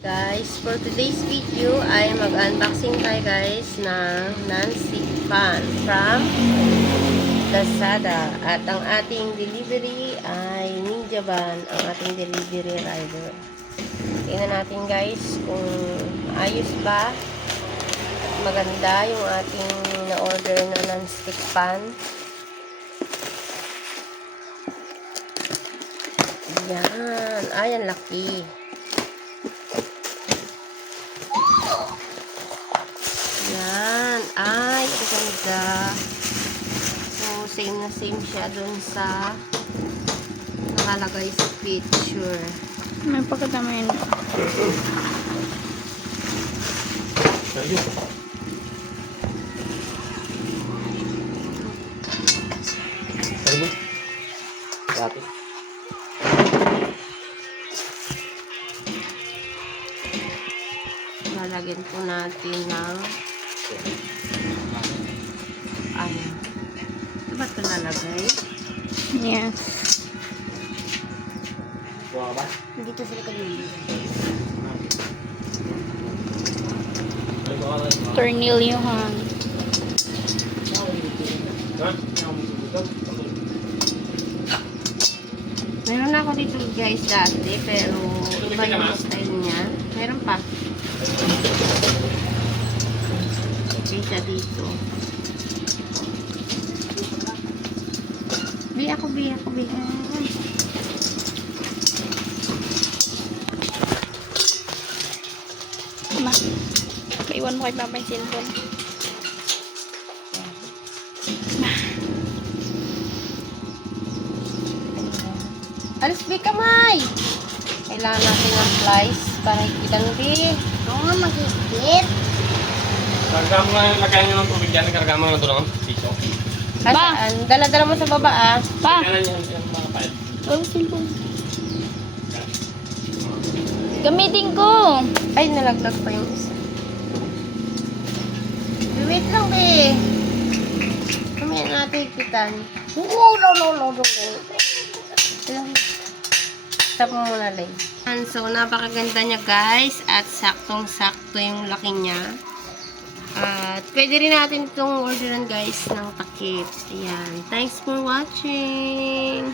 Guys, for today's video ay mag-unboxing tayo guys ng non-stick pan from Lazada. At ang ating delivery ay Ninja Van, ang ating delivery rider. Tingnan natin guys kung ayos ba at maganda yung ating na-order na non-stick pan. Yan. Ayan, laki. Yan. Ay, ang ganda. So, same na same siya dun sa nakalagay sa picture. May pagkatama yun. Dati. Lalagyan po natin ng ano. Ito ba ito lalagay? Yes. Buka ba? Dito sila kanina. Tornilyohan. Meron ako dito guys dati, pero iba yung style niya. Meron pa. Okay siya dito. Bi ako. Ma, maiwan mo kay Papa yung cellphone. Alis bi kamay! Kailangan natin ng slice para ikitan bi. Oo nga, mag-higit. Karga mo na, lagyan nyo ng tubig dyan. Karga mo na ito ng piso. Saan? Dala-dala mo sa baba ah. Pa, Kailan yung mga pahit. ang cellphone. Gamitin ko. Ay, nalaglag pa yung isa. Wait lang be. Kamaya natin ikitan. No. Stop mo muna lang. So, napakaganda niya guys. At saktong-sakto yung laki niya. At pwede rin natin itong orderan guys ng takip. Ayan. Thanks for watching.